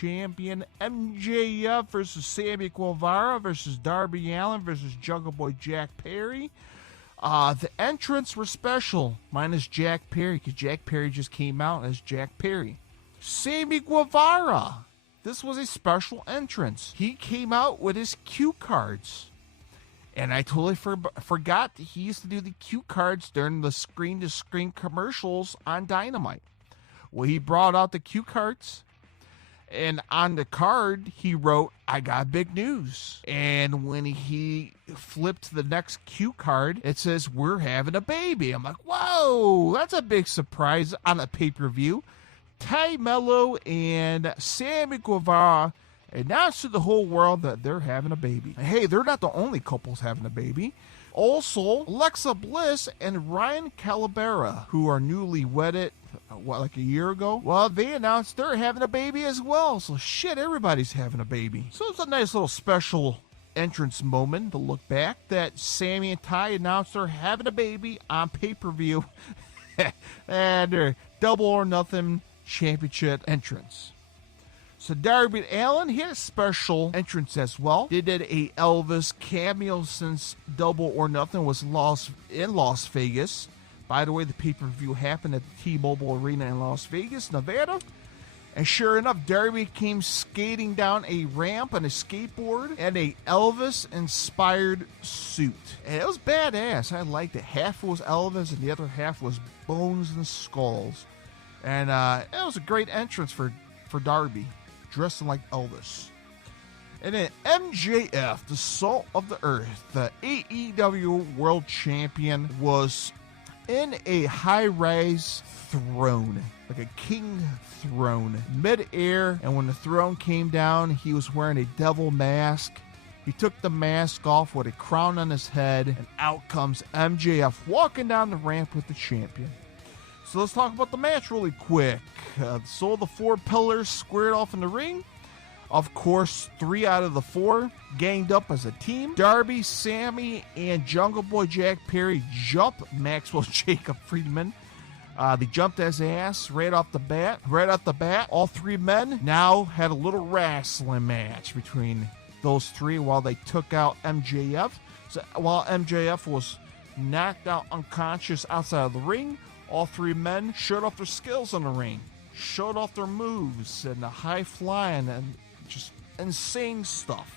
Champion. MJF versus Sammy Guevara versus Darby Allin versus Jungle Boy Jack Perry. The entrants were special, minus Jack Perry, because Jack Perry just came out as Jack Perry. Sammy Guevara. This was a special entrance. He came out with his cue cards. And I totally forgot that he used to do the cue cards during the screen-to-screen commercials on Dynamite. Well, he brought out the cue cards, and on the card, he wrote, "I got big news." And when he flipped to the next cue card, it says, "We're having a baby." I'm like, whoa, that's a big surprise on a pay-per-view. Ty Mello and Sammy Guevara announced to the whole world that they're having a baby. Hey, they're not the only couples having a baby. Also, Alexa Bliss and Ryan Calabera, who are newly wedded, like a year ago? Well, they announced they're having a baby as well. So shit, everybody's having a baby. So it's a nice little special entrance moment to look back that Sammy and Ty announced they're having a baby on pay-per-view. And their Double or Nothing Championship entrance. So Darby Allin, he had a special entrance as well. They did a Elvis cameo since Double or Nothing was in Las Vegas. By the way, the pay-per-view happened at the T-Mobile Arena in Las Vegas, Nevada. And sure enough, Darby came skating down a ramp on a skateboard and a Elvis-inspired suit. And it was badass. I liked it. Half was Elvis and the other half was bones and skulls. And it was a great entrance for Darby, dressing like Elvis. And then MJF, the Salt of the Earth, the AEW World Champion, was in a high-rise throne, like a king throne, mid-air, and when the throne came down, he was wearing a devil mask. He took the mask off with a crown on his head, and out comes MJF walking down the ramp with the champion. So let's talk about the match really quick. So the 4 pillars squared off in the ring. Of course, 3 out of the 4 ganged up as a team. Darby, Sammy, and Jungle Boy Jack Perry jumped Maxwell Jacob Friedman. They jumped his ass right off the bat. All 3 men now had a little wrestling match between those 3 while they took out MJF. So while MJF was knocked out unconscious outside of the ring, all 3 men showed off their skills in the ring, showed off their moves and the high flying and just insane stuff.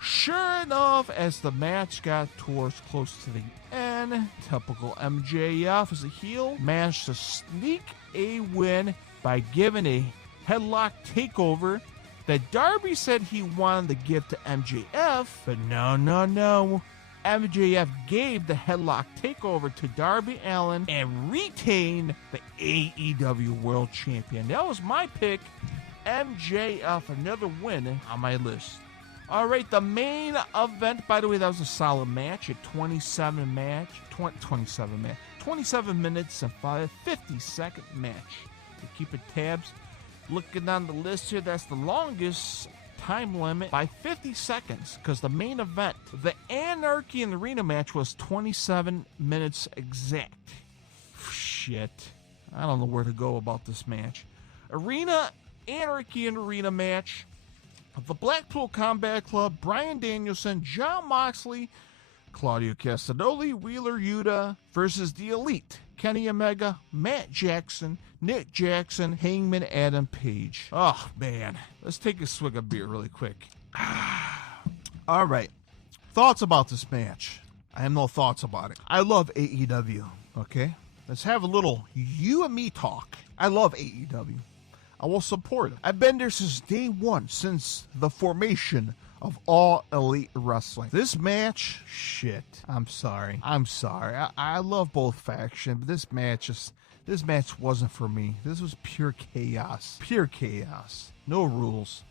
Sure enough, as the match got towards close to the end, typical MJF as a heel managed to sneak a win by giving a headlock takeover that Darby said he wanted to give to MJF, but no. MJF gave the headlock takeover to Darby Allin and retained the AEW World Champion. That was my pick. MJF, another win on my list. All right, the main event, by the way, that was a solid match. A 27 minutes and 50-second match. So keep it tabs. Looking on the list here, that's the longest time limit by 50 seconds, because the main event, the Anarchy in the Arena match, was 27 minutes exact. Shit. I don't know where to go about this match. Anarchy in the Arena match. The Blackpool Combat Club, Bryan Danielson, Jon Moxley, Claudio Castagnoli, Wheeler Yuta versus The Elite, Kenny Omega, Matt Jackson, Nick Jackson, Hangman Adam Page. Oh, man. Let's take a swig of beer really quick. All right. Thoughts about this match. I have no thoughts about it. I love AEW, okay? Let's have a little you and me talk. I love AEW. I will support it. I've been there since day one, since the formation of All Elite Wrestling. This match, shit. I'm sorry. I love both factions, but this match wasn't for me. This was pure chaos. Pure chaos. No rules.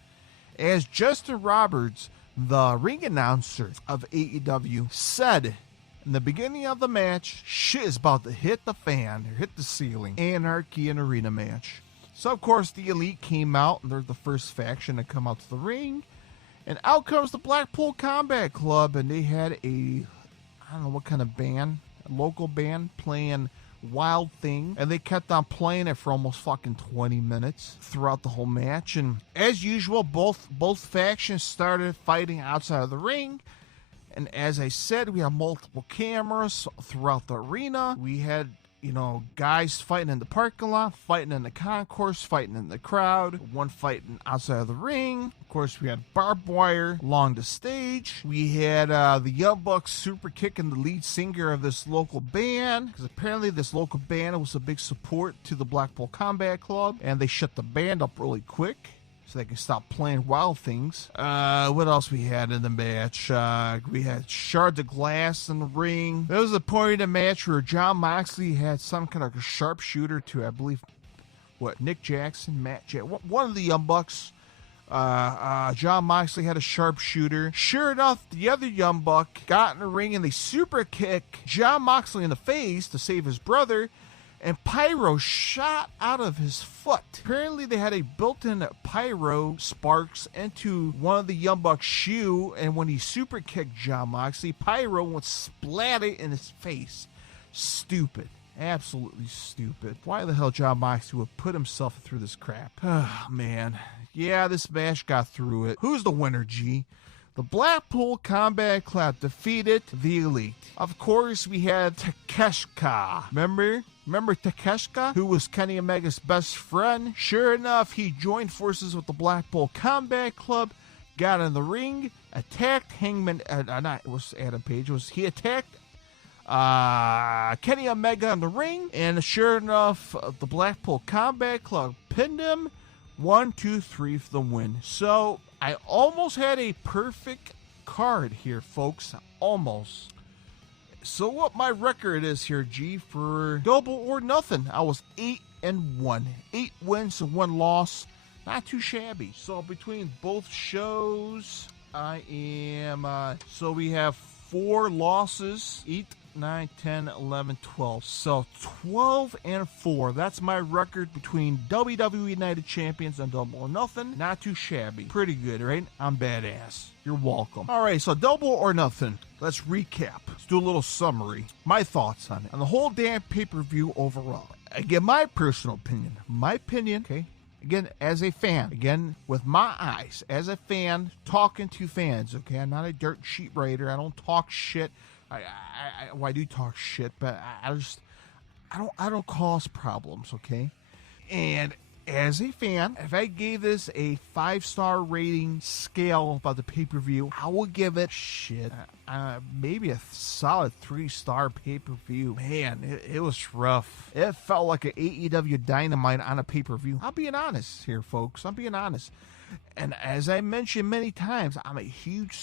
As Justin Roberts, the ring announcer of AEW, said in the beginning of the match, shit is about to hit the fan, or hit the ceiling. Anarchy in Arena match. So, of course, the Elite came out, and they're the first faction to come out to the ring. And out comes the Blackpool Combat Club, and they had I don't know what kind of band, a local band, playing Wild Thing, and they kept on playing it for almost fucking 20 minutes throughout the whole match. And as usual, both factions started fighting outside of the ring. And as I said, we have multiple cameras throughout the arena. We had, guys fighting in the parking lot, fighting in the concourse, fighting in the crowd, one fighting outside of the ring. Of course, we had barbed wire along the stage. We had the Young Bucks super kicking the lead singer of this local band, because apparently this local band was a big support to the Blackpool Combat Club, and they shut the band up really quick so they can stop playing Wild Things. What else we had in the match? We had shards of glass in the ring. There was a point in the match where Jon Moxley had some kind of a sharpshooter to, I believe, Nick Jackson, one of the Young Bucks. Jon Moxley had a sharpshooter. Sure enough, the other Young Buck got in the ring and they super kick Jon Moxley in the face to save his brother, and pyro shot out of his foot. Apparently they had a built-in pyro sparks into one of the Young Bucks' shoe, and when he super kicked Jon Moxley, pyro went splatted in his face. Stupid. Absolutely stupid. Why the hell Jon Moxley would put himself through this crap? Oh, man. Yeah, this match got through it. Who's the winner, G? The Blackpool Combat Club defeated the Elite. Of course, we had Takeshita. Remember Takeshita, who was Kenny Omega's best friend? Sure enough, he joined forces with the Blackpool Combat Club, got in the ring, attacked Hangman. It was Adam Page. He attacked Kenny Omega in the ring, and sure enough, the Blackpool Combat Club pinned him. 1, 2, 3 for the win. So I almost had a perfect card here, folks. Almost. So what my record is here, G, for Double or Nothing. I was 8-1. 8 wins and 1 loss. Not too shabby. So between both shows, I am... so we have 4 losses. 8, 9, 10, 11, 12. So 12-4. That's my record between WWE United Champions and Double or Nothing. Not too shabby. Pretty good, right? I'm badass. You're welcome. All right, so Double or Nothing. Let's recap. Let's do a little summary. My thoughts on it. On the whole damn pay-per-view overall. Again, my personal opinion. Okay? Again, as a fan. Again, with my eyes. As a fan, talking to fans. Okay? I'm not a dirt sheet writer. I don't talk shit. I do talk shit, but I don't cause problems, okay? And as a fan, if I gave this a 5-star rating scale about the pay-per-view, I will give it maybe a solid 3-star pay-per-view. Man, it was rough. It felt like an AEW Dynamite on a pay-per-view. I'm being honest here, folks. I'm being honest. And as I mentioned many times, I'm a huge